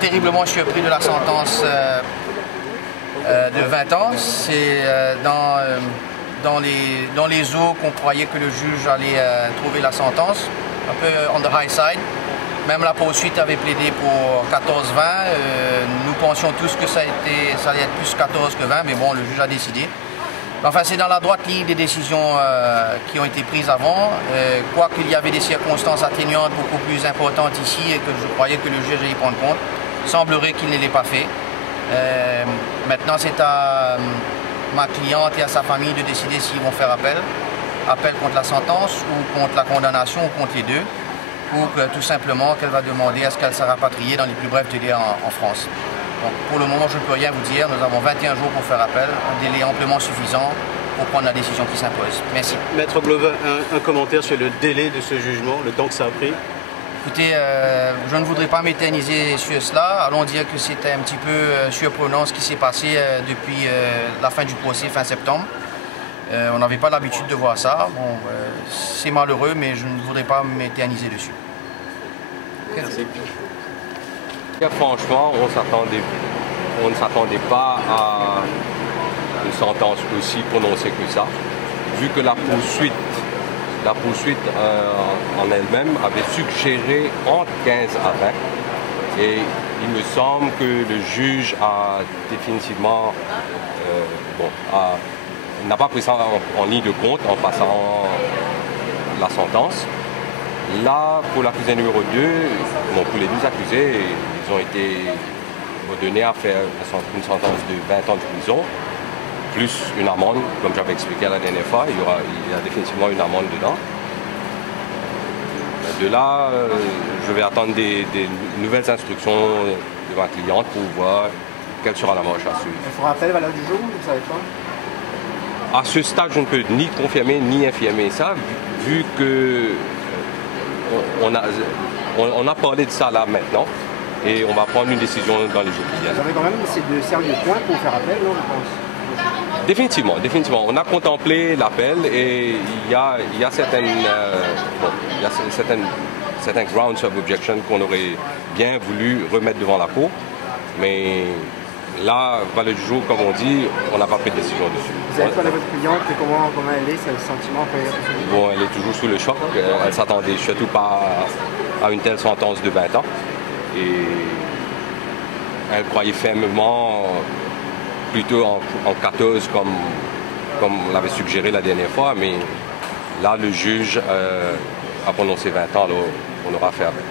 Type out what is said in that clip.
Terriblement surpris de la sentence de 20 ans. C'est dans les eaux qu'on croyait que le juge allait trouver la sentence, un peu on the high side. Même la poursuite avait plaidé pour 14-20. Nous pensions tous que ça allait être plus 14 que 20, mais bon, le juge a décidé. Enfin, c'est dans la droite ligne des décisions qui ont été prises avant. Quoiqu'il y avait des circonstances atténuantes beaucoup plus importantes ici et que je croyais que le juge allait y prendre compte, il semblerait qu'il ne l'ait pas fait. Maintenant, c'est à ma cliente et à sa famille de décider s'ils vont faire appel contre la sentence ou contre la condamnation ou contre les deux, ou tout simplement qu'elle va demander à ce qu'elle soit rapatriée dans les plus brefs délais en France. Donc, pour le moment, je ne peux rien vous dire. Nous avons 21 jours pour faire appel, un délai amplement suffisant pour prendre la décision qui s'impose. Merci. Maître Glover, un commentaire sur le délai de ce jugement, le temps que ça a pris? Écoutez, je ne voudrais pas m'éterniser sur cela. Allons dire que c'était un petit peu surprenant ce qui s'est passé depuis la fin du procès, fin septembre. On n'avait pas l'habitude de voir ça. Bon, c'est malheureux, mais je ne voudrais pas m'éterniser dessus. Merci. Franchement, on ne s'attendait pas à une sentence aussi prononcée que ça, vu que la poursuite en elle-même avait suggéré entre 15 à 20. Et il me semble que le juge a définitivement n'a pas pris ça en ligne de compte en passant la sentence. Là, pour l'accusé numéro 2, pour les deux accusés, ils ont été ordonnés à faire une sentence de 20 ans de prison, plus une amende, comme j'avais expliqué la dernière fois. Il y a définitivement une amende dedans. De là, je vais attendre des nouvelles instructions de ma cliente pour voir quelle sera la marche à suivre. Il fera appel à valeur du jour, vous ne savez pas? À ce stade, je ne peux ni confirmer ni infirmer ça, vu que on a parlé de ça là maintenant et on va prendre une décision dans les jours qui viennent. Vous avez quand même de sérieux points pour faire appel, non, je pense? Définitivement. On a contemplé l'appel et il y a certains grounds of objection qu'on aurait bien voulu remettre devant la cour, mais là, valeur du jour, comme on dit, on n'a pas pris de décision dessus. Vous avez parlé à votre cliente, comment elle est, c'est le sentiment après? Bon, elle est toujours sous le choc. Elle s'attendait surtout pas à une telle sentence de 20 ans. Et elle croyait fermement plutôt en 14 comme l'avait suggéré la dernière fois. Mais là, le juge a prononcé 20 ans, alors on aura fait appel.